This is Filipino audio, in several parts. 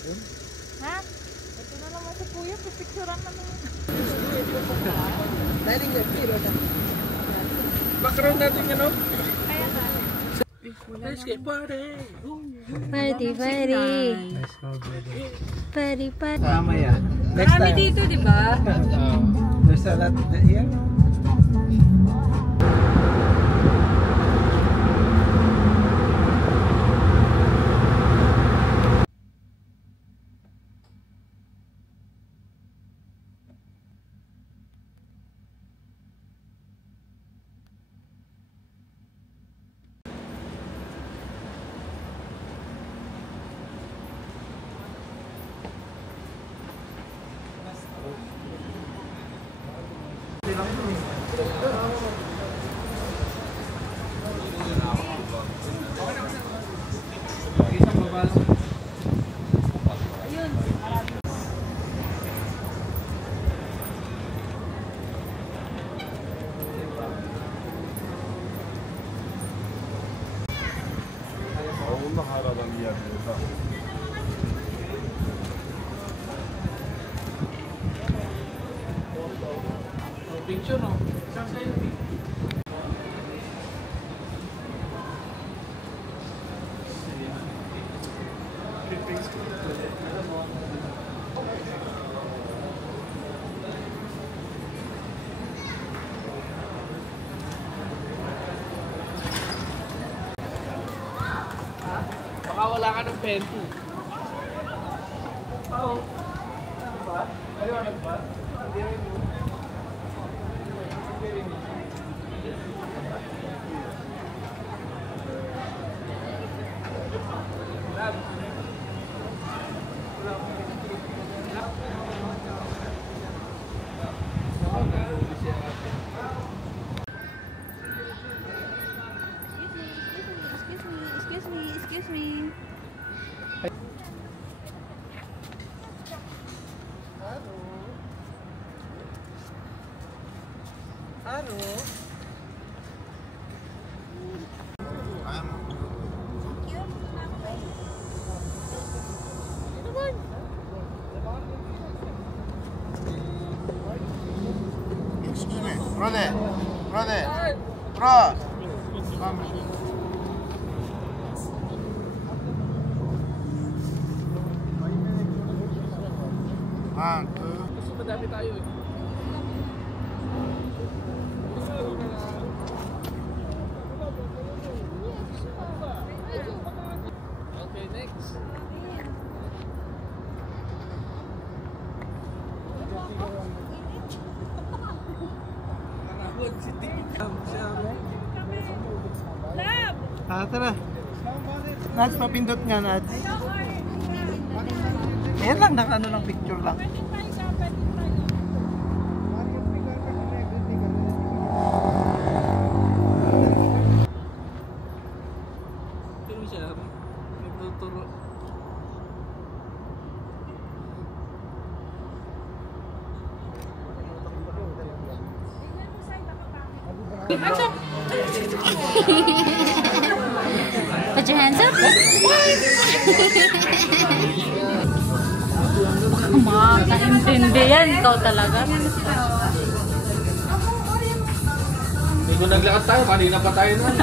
Ha? Ito na naman si Kuya, pipicturan na naman. Background natin yan, no? Kaya ka. Let's get party! Party, party. Party, party. Tama yan. Next Marami time. dito, di ba? There's a lot here. 올라가라는 이야기입니다. Picture, no? Isang selfie. Baka wala ka ng pento. Oo. Ano ba? Ayun, ba? Hindi rin mo. Excuse me. Excuse me, brother, bro. Kasi madami tayo eh. Okay, next. Nakabot si Tikam siya. Love! Tara. Nats, mapindot nga, Nats. Ayan lang, naka-ano lang, picture lang. Pero siya, nagtuturo. Put your hands up. Makakaintindi yan. Ikaw talaga. Hindi ko naglakad tayo, kanina pa tayo naman.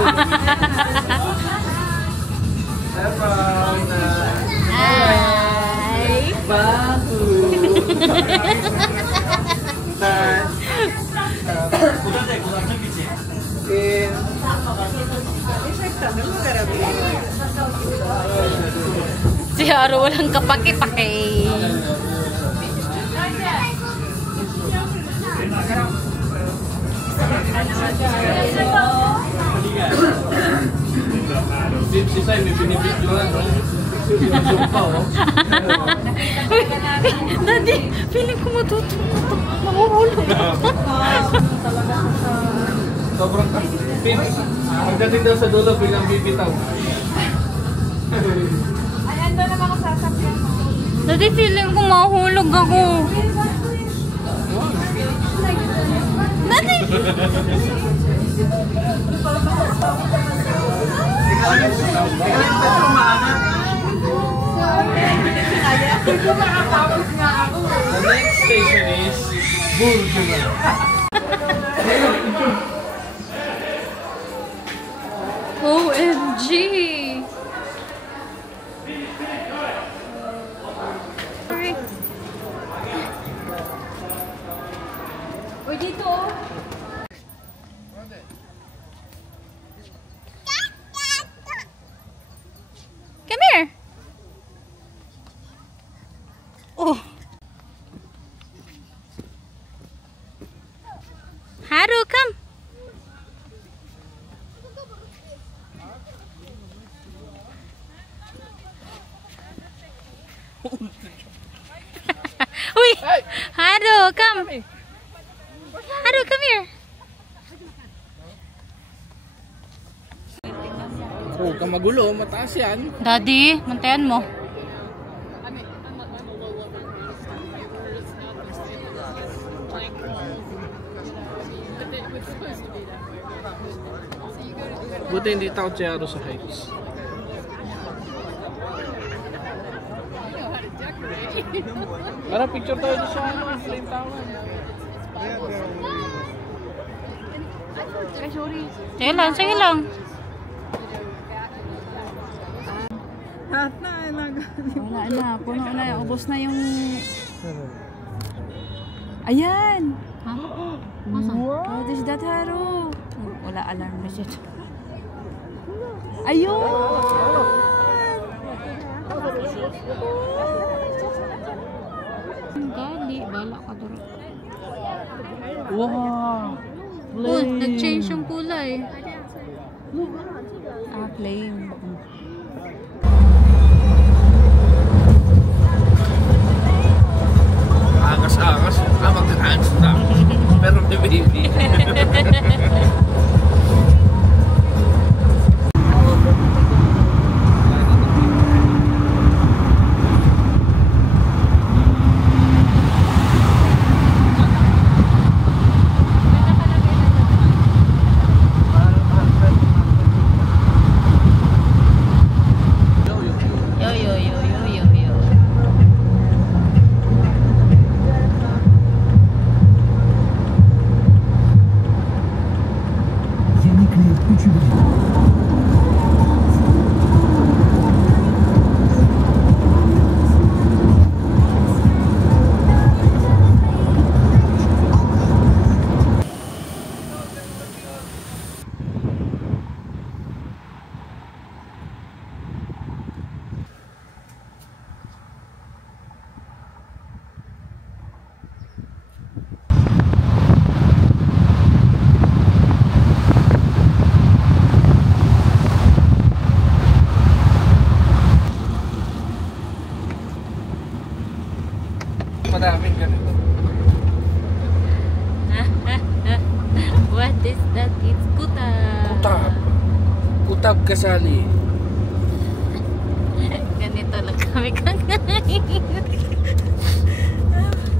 Ay! Bahu. Si Haro walang kapaki-paki. Si Sai may binibidyoan, no? Yung pa, oh. Daddy, feeling ko matutulog. Mahuhulog. Sobrang pin. Pagdating daw sa dulo, bilang bibitaw. Ay, ando naman ako sasakyan. Daddy, feeling ko mahulog ako. Daddy! The next station is Burjuman. OMG! Sorry. Uy, dito oh. Come here. Oh. Haru, come. Uy! Haru, come. Haru, come here. Huwag kang magulo, mataas yan. Daddy, mantayan mo. Buti hindi takot si Aro sa heights. Tara, picture tayo doon sa flame tower. Sige lang, sige lang. Wala na, puno na. Ubos na yung... Ayan! Ha? Asan? What is that, Haru? Wala alarm reset. Ayun! Gali, bala ka duro. Wow! Oh, nag-change yung kulay. Ah, flame. Angas-angas. Mag-hands na. Pero the baby. Yo, yo, yo, yo, yo, yo. Yannick les plus tubes. Madaming ganito. What is that? It's kutab. Kutab. Kutab kasali. Ganito lang kami kakain.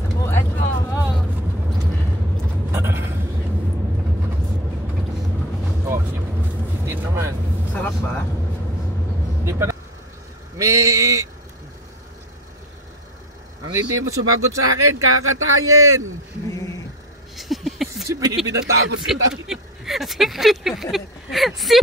Sabuan mo. Oh, hindi naman. Sarap ba? Di pa na. May... Ang hindi mo sumagot sa akin, kakatayin! Si baby natakot ka na. Si Pipi. Si...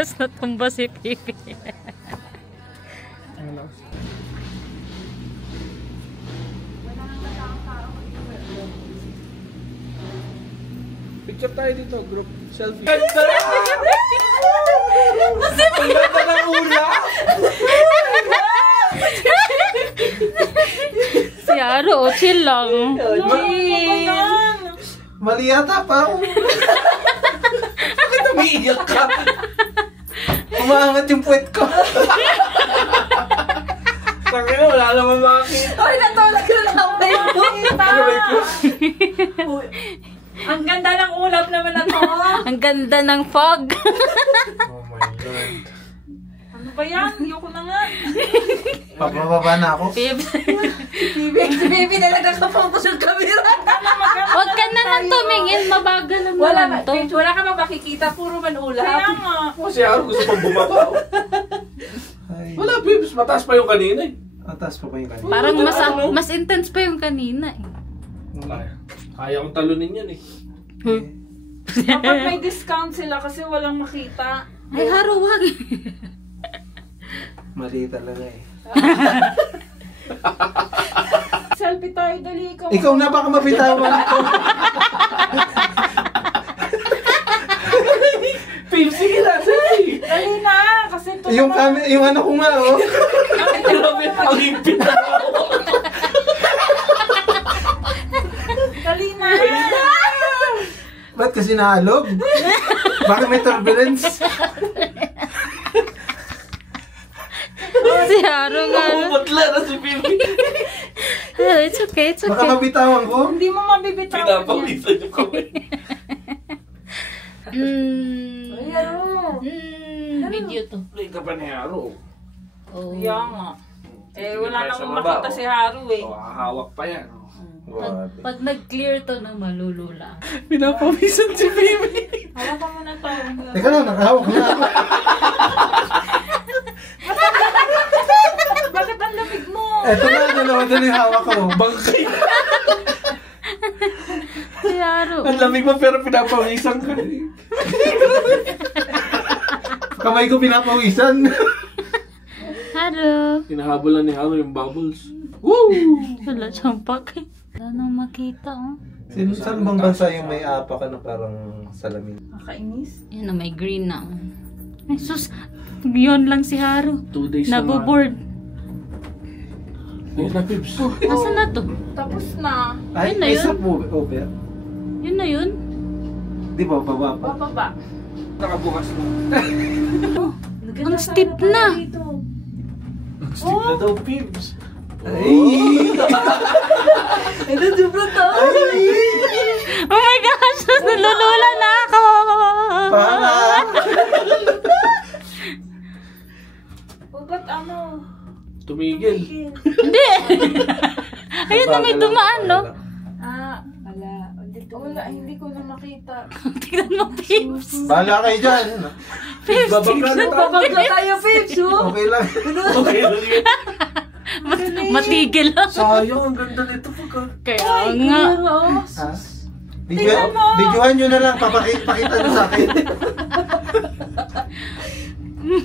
Tapos natumba si Pipi. Picture tayo dito, group selfie. Ang ganda ng ula! Si Aro, chill lang. Mali yata pa. Bakit umiiyak ka? Umaangat yung puwet ko. Tangina, wala naman makakita. Ay, natulog na lang ako yung Ang ganda ng ulap naman na to. Ang ganda ng fog. Oh my God. Ano ba yan? Ayoko na nga. Papababa na ako. Pibs. Si baby na nagkakapokus ng camera. Huwag ka na lang tumingin. Mabagal lang Wala, naman to. wala ka mang makikita. Puro man ulap. Kaya nga. Kasi ako gusto pang bumaba. Ay, Wala, Pibs. Mataas pa yung kanina eh. mataas pa ba yung kanina? Parang mas intense pa yung kanina eh. Kaya kong talunin yan eh. Kapag may discount sila kasi walang makita. Ay, haro, wag. Mali talaga eh. Selfie tayo, dali ikaw. Ikaw na baka mabitawan ko. Pibs, sige na, sige. Dali na, kasi ito Yung ano ko nga oh. Grabe, ang higpit na ako. Dali na. Ba't kasi nahalog? Bakit may turbulence? Si Haro nga. Pumutla na si Pibs. It's okay, it's Baka okay. mabitawan ko? Hindi mo mabibitawan yan. Pinapawisan yung kamay. Ay, ano? Video to. Play ka pa ni Haro. Oh. Kaya nga. Eh, wala Hindi pa sa namang baba, makita oh. si Haru eh. Oh, hahawak pa yan. Pag nag-clear to na malulula. Pinapawisan si Pibs. Hawakan mo na to. Teka lang, nakahawak na ako. Bakit ang lamig mo? Eto na, dalawa din yung hawak ko. Bangkay. Si Haro. Ang lamig mo pero pinapawisan ka. Kamay ko pinapawisan. Haro. Hinahabol lang ni Haro yung bubbles. Woo! Wala siyang pakay. Wala nang makita, oh. Saan bang bansa yung may apa ka na parang salamin? Nakainis. Yan na, may green na. Ay, sus. Yun lang si Haro. 2 days Naboboard. Ayun na, Pibs. Nasaan na to? Tapos na. Ay, Yun na may yun. subwoofer. Yun na yun. Di ba, baba pa? Bababa. Nakabukas na. Oh, ang steep na. Stick na daw, Pibs. Ay! Ito, dublo to. Oh my gosh, nalulula na ako. Para! O, ba't ano? Tumigil. Hindi. Ayun na, may dumaan, no? Ah, wala. Wala, hindi ko na makita. Tignan mo, Pips. Bahala kayo dyan. Pips, Babagla na tayo. Babagla tayo, Pips, oh. Okay lang. Okay lang yun. matigil lang. Sayang, ang ganda nito pagka. Kaya nga. Ha? Videohan nyo na lang. Pakita nyo sa akin.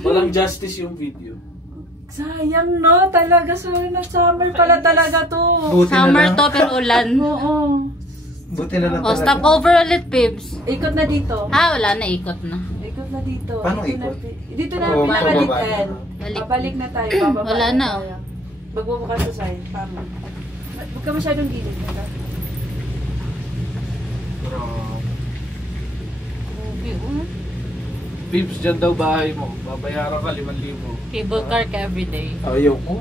Walang justice yung video. Sayang, no? Talaga, sorry na summer pala talaga to. Buti na Summer lang. to, pero ulan. Oo. Buti na lang O, stop talaga. over ulit, Pips. Ikot na dito. Wala na, ikot na. Ikot na dito. Paano Dito ikot? Dito na Oo, pinabalikan. pababa. Balik. Babalik na tayo. Bababa Wala na, oh. tayo. Magbubukas sa side. Paano? Huwag ka masyadong gilid. Diba? Pibs, dyan daw bahay mo. Babayaran ka 5,000. Cable car ka everyday. Ayaw ko.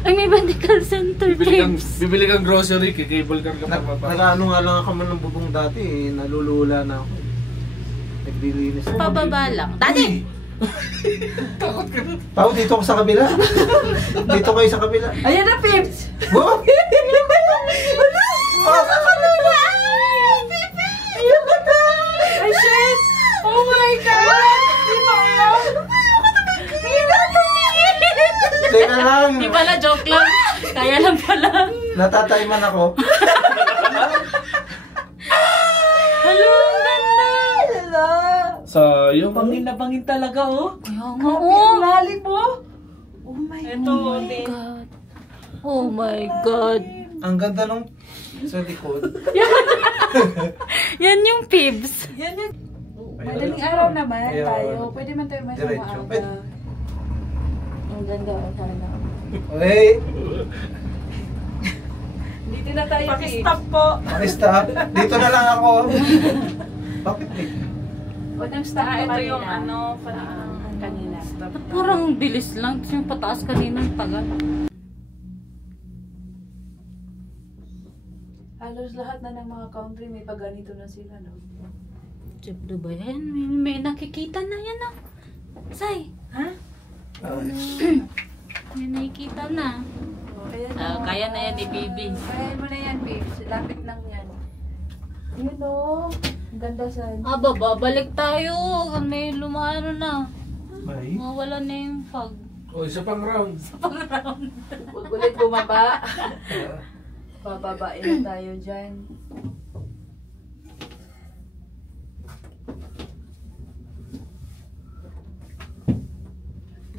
Ay, may medical center, Pips. Bibili kang grocery, kikable car ka pa mapa. Nag-ano nga lang ako man ng bubong dati eh. Nalulula na ako. Naglilinis ako. Pababa lang. Daddy! Pao, dito ako sa kabila. Dito kayo sa kabila. Ayan na, Pips! Wow! Ay, shit! Oh my God! Dito ako! Teka lang. Di pala, joke lang. Kaya lang pala. Natatayman ako. Hello, ang ganda. Hello! Sayang. Bangin na bangin talaga, oh. Kaya nga, Ang oh. lalim, oh. Oh my Oh my God. Oh my God. Ang ganda nung sa likod. Yan yung Pips. Yan yun. Madaling araw naman Ayaw. tayo. Pwede man tayo mas Diretso. maaga. Ang ganda, ang ganda. Hey! Dito na tayo. Pakistop po. Pakistop. Dito na lang ako. Bakit eh? Unang stop ko ito kanina. yung Kanina. Parang bilis lang. Tapos yung pataas kanina yung tagal. Halos lahat na ng mga country may pagganito na sila, no? Siyempre ba yan? May nakikita na yan ah. Say, Ha? may nakikita na. Ayan Kaya na yan ni Bibi. Kaya mo na yan, babe. Lapit lang yan. Yun o. Ang ganda sa... Babalik tayo. May lumano na. May? Mawala na yung fog. O, isa pang round. Huwag ulit bumaba. Bababain na tayo dyan.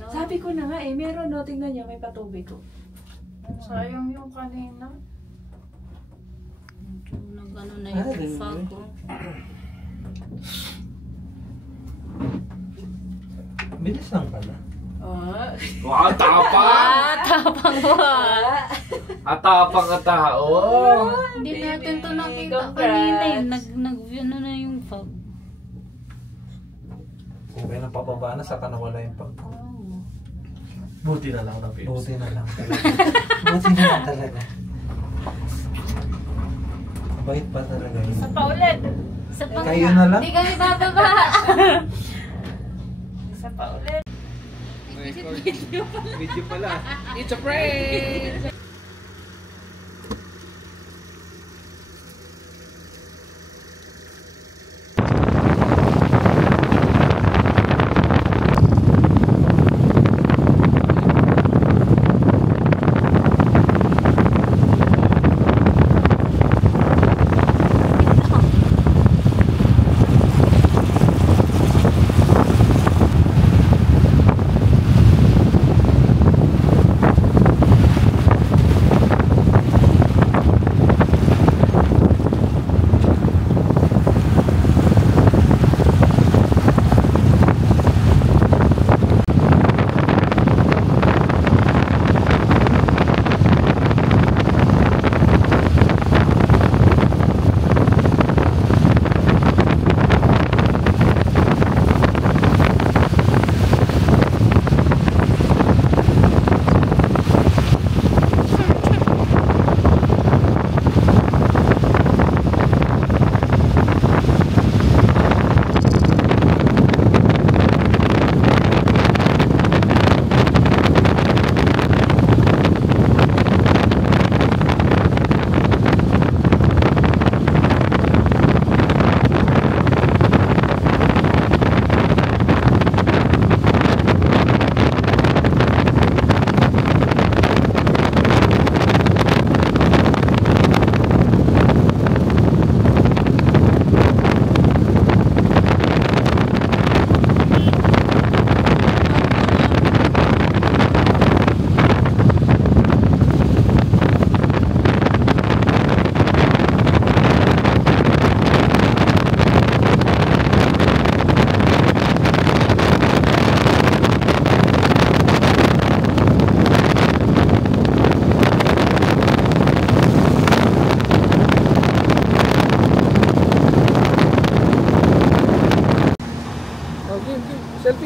Sabi ko na nga eh, meron no, tingnan niyo, may patubig ko. Sayang yung kanina. Nag-ano na yung fog ko. Bilis lang pala. Oh. Wow, tapang! Tapang ba? Atapang na tao. Hindi natin to nakita Congrats. kanina eh. Ano na yung fog. Kung may nang pababa na, saka nawala yung pag... Buti na lang na Pips. Buti na lang talaga. Buti na lang talaga. Mabait pa talaga yun. Isa pa ulit. Isa pa Kayo na lang? Hindi kami bababa. Isa pa ulit. Video pala. It's a prank!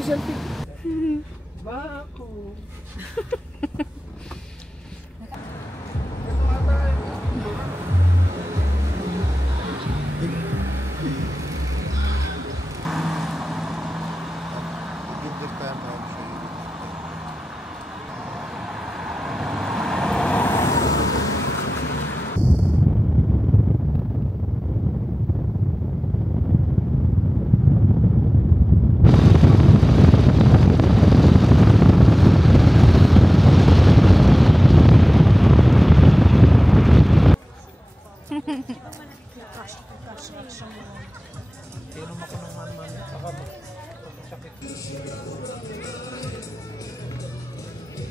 Selfie. Bako.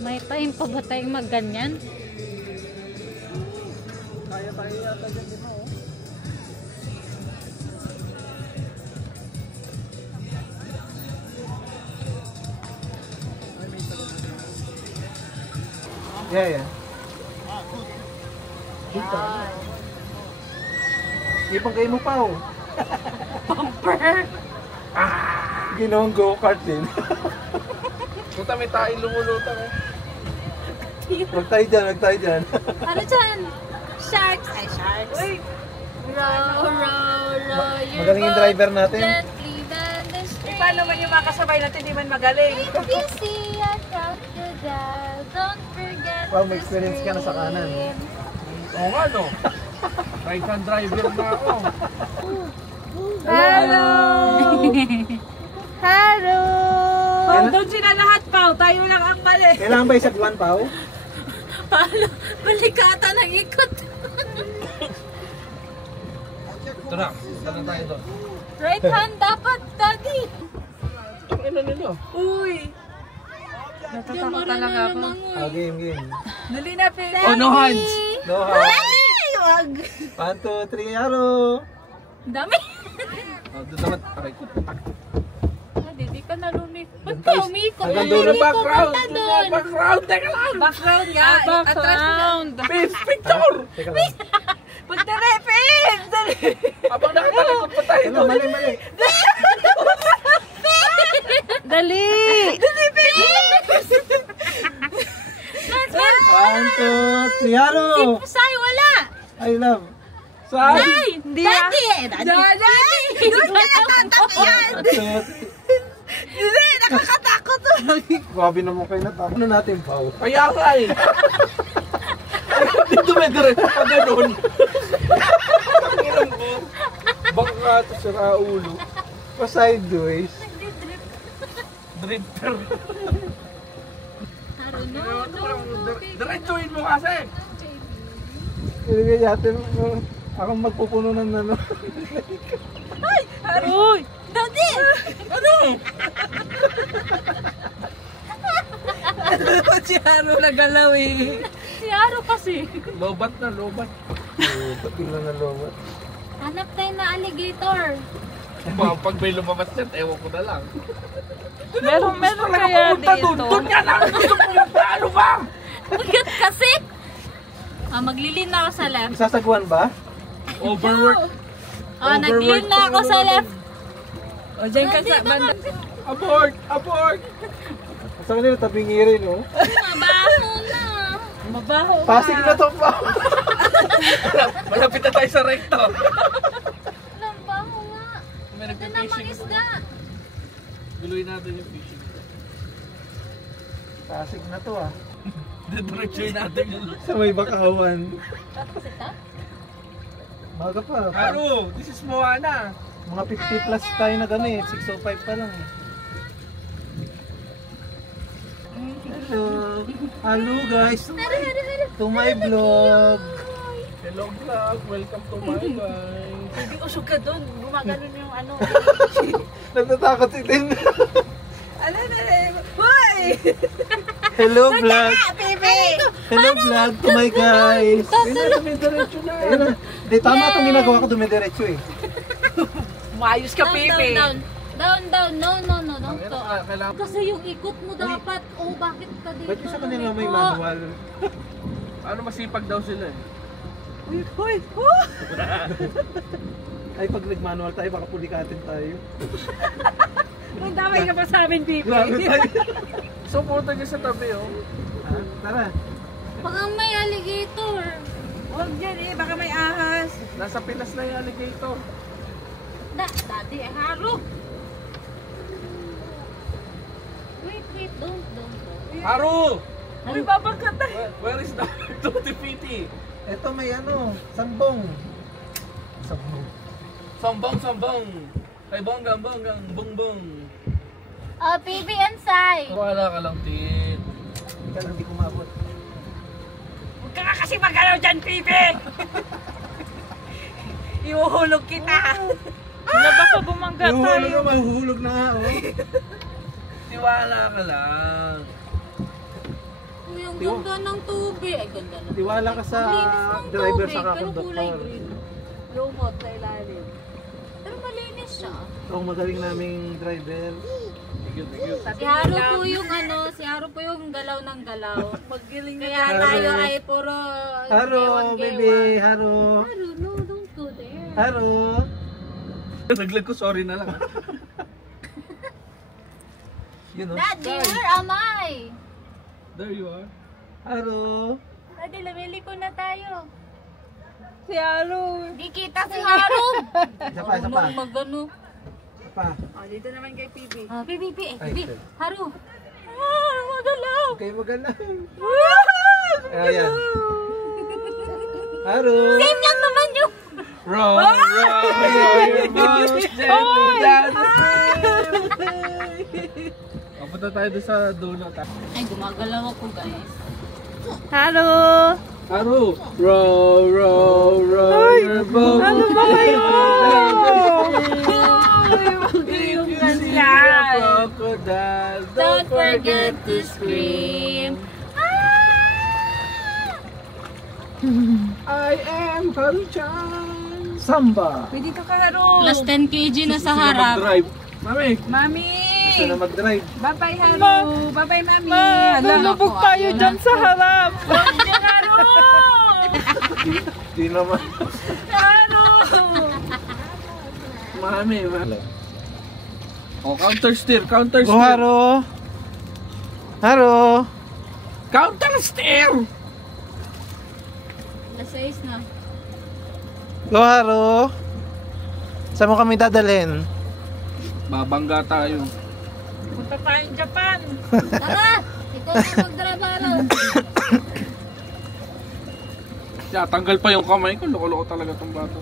May time pa ba tayong magganyan? Kaya tayo yata dyan din mo. Yeah. Ipang kayo mo pa oh. Bumper. Ginawang go-kart din. Puta, may tayo lumulutang eh. Huwag tayo dyan. Ano dyan? Sharks. Ay, sharks. Uy! Row, row, your Magaling yung boat driver natin. gently down the stream. Paano man yung makasabay natin, di man magaling? If you see a crocodile, don't forget Wow, may to experience ka na sa kanan. swim. Oo nga no. Right hand driver na ako. Hello! Hello! Pao, doon sila lahat, Pao. Tayo lang ang mali. Kailangan ba isagwan pa oh? Paano? Balikata ng ikot. Tara, punta na tayo doon. Right hand dapat, daddy. Ang ina nila. Uy! Yung Natatakot talaga ako. Ah, game. Dali na, Pili. Oh, no hands. No, ha? Ay, wag. 1, 2, 3, arrow! Dami. Oh, doon naman. Aray ko. Hindi ka nalumik. Ba't ka umikot? Hanggang dulo. Hindi ko Background. punta doon. Background. Teka lang. Background nga. Background. Picture. Teka lang. Punta na, Pil! Dali! Abang nakatalikod pa tayo Ano, doon. mali. Dali! Dali, Let's go! 1, 2, 3, arrow! Say, wala! I love. Saan? Ay! Daddy! Daddy! Yan! 1, 2, 3. Dali! Nakakatakot to! Grabe naman kayo na. Ano natin, Pao? Kaya nga eh. Hindi dumediretso pa ganun. Ang ilang buo. Baka ito sa ulo. Pa sideways. Drifter. No. Diretsuhin mo kasi. Ilagay natin. Akong magpupuno ng ano. Uy! Daddy! Ano? Si Haro nagalaw eh. Si Aro kasi. Lobat na, lobat. Tingnan na lobat. Hanap tayo na alligator. Pag may lumabas yan, ewan ko na lang. Meron kaya dito. Doon ka lang! Gusto pumunta! Ano ba? Bakit kasi? Maglilin na ako sa left. Sasagwan ba? Overwork. Naglilin na ako sa left. O, dyan ka sa banda. Abort! Abort! Sa kanila tabingirin, oh. Mabaho na. Mabaho. Pasig na to, Pao. Malapit na tayo sa recto. Mabaho nga. May Ito namang nagpipishing. isda. Guluhin natin yung fishing. Pasig na to, ah. Diretsuhin natin yung... Sa may bakawan. Sita? Baga pa. Aro, this is Moana. Mga 50 plus tayo na gano'n eh. 605 pa lang eh. Hello. Hello guys. To my vlog. Hello vlog, welcome to my guys. Hindi usog ka doon. Gumaganon yung ano. Natatakot si Tin. Ano na Hoy! Hello vlog. Pipi! Hello vlog to my guys. Diretso na. Ayun na. Di tama itong ginagawa ko dumidiretso eh. Maayos ka, Pipi! Down. No, don't to. Kailangan... Kasi yung ikot mo dapat. Oh, bakit ka dito? Ba't yung sa kanila may Dito. manual? Ano masipag daw sila eh. Hoy! Ay pag nag-manual tayo baka pulikatin tayo. Ang damay ka pa sa amin, Pipi! Grabe tayo. So punta niyo sa tabi oh. Ah, tara. Baka may alligator. Huwag dyan eh, baka may ahas. Nasa Pinas na yung alligator. Daddy, haro. Wait, don't. Aro! Ano babangkat na? Where is the Tutti Piti? Ito may ano, sambong. Sambang. Kay bonggang, bongbong. Oh, PB and Sai. Wala ka lang, Tin. Ika lang di kumabot. Huwag ka nga kasi magalaw dyan, Pipi! Iuhulog kita! Wala baka bumangga Mahuhulog na nga oh. Tiwala ka lang. Uy, ang ganda ng tubig. Ay, ganda ng Tiwala ka sa Ang linis ng driver tubig, sa pero kulay conductor. green. Lumot sa ilalim. Pero malinis siya. Ang magaling naming driver. Si Haro po yung si Haro po yung galaw ng galaw. Kaya tayo ay puro Haro, gewang-gewang. baby. Haro. Haro, no, don't go there. Haro. Naglag ko, sorry na lang. You know? Daddy, where am I? There you are. Haro. Daddy, lamili ko na tayo. Si Haro. Di kita si Haro. Isa pa, isa pa. Magano. Isa pa. Oh, dito naman kay Pibi. Pipi, Ay, Pipi. sorry. Haro. Magalaw. Okay, maganda. Ayan. Haro. Same lang naman yung. Row, your boat gently down the stream. Punta tayo doon sa dulo. Ay, gumagalaw ako, guys. Haro. Haro! Row, your boat. Ano ba kayo? If you see a crocodile, Don't forget to scream. I am Haru-chan. Samba. Pwede ka Haro. Plus 10 kg na sa harap. Mag-drive. Mami! Mami. Gusto na mag-drive. Bye-bye, Haro. Bye-bye, Mami. Lulubog tayo dyan sa harap. Huwag niya, Haro. Di naman. Haro. Mami! Oh, counter steer! Counter Go, steer! Haro. Haro. Counter steer! Plus 6 na. Go, Haro. Saan mo kami dadalhin? Babangga tayo. Punta tayong Japan. Tara! Ikaw na magdrabaro. Yeah, tanggal pa yung kamay ko. Loko-loko talaga tong bata.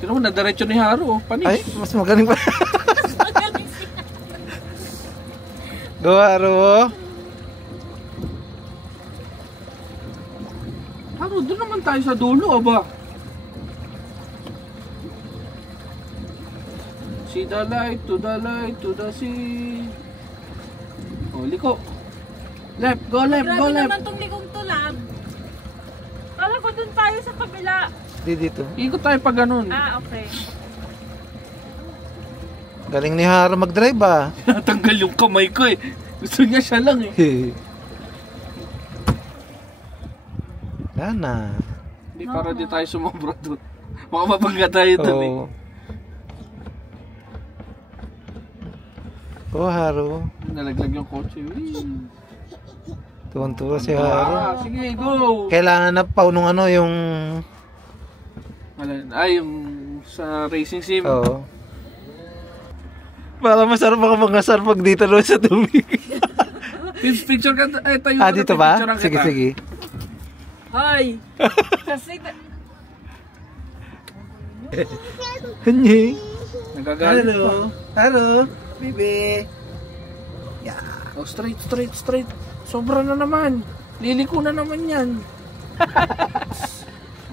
Sino mo, nadiretso ni Haro. Panis. Ay, mas magaling pa. Go, Haro. Haro, doon naman tayo sa dulo, aba. See the light, to the sea. Oh, liko. Left, go left, go Grabe left. naman tong likong tulad. Kala ko dun tayo sa kabila. Di dito. Ikot tayo pa ganun. Ah, okay. Galing ni Haro mag-drive ah. Natanggal yung kamay ko eh. Gusto niya siya lang eh. Sana. Hindi, para di tayo sumobra doon. Baka mabangga tayo doon eh. Oo. Go, Haro. Nalaglag yung kotse. Tuwan-tuwa si Haro. Sige, go! Kailangan na paunong yung... Ay, yung sa racing sim. Oo. Para masarap makapangasar pag dito doon sa tubig. Picture ka, ay tayo. Dito ba? Sige, sige. Hi. Kasi Hanyi. Nagagalit pa. Haro. Bibi. Oh, straight. Sobra na naman. Liliko na naman yan.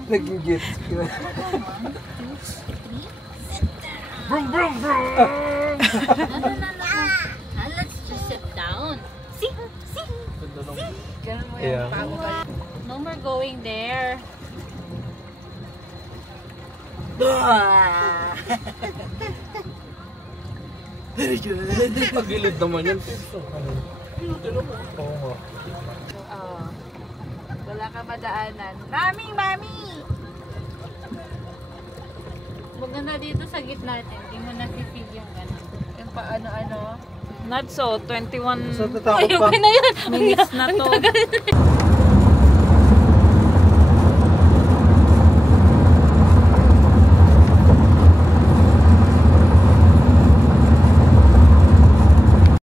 Nag-git. Brum. No. Let's just sit down. See? ganun mo Yeah. yung paa mo. No more going there. Pagilid naman yan. Oo. Oh. Wala ka madaanan. Mami! Maganda dito sa gitna natin. Hindi mo na-feel yung gano'n. Yung paano-ano? Not so, 21 So, tatakot pa. Okay na yun. minutes na to.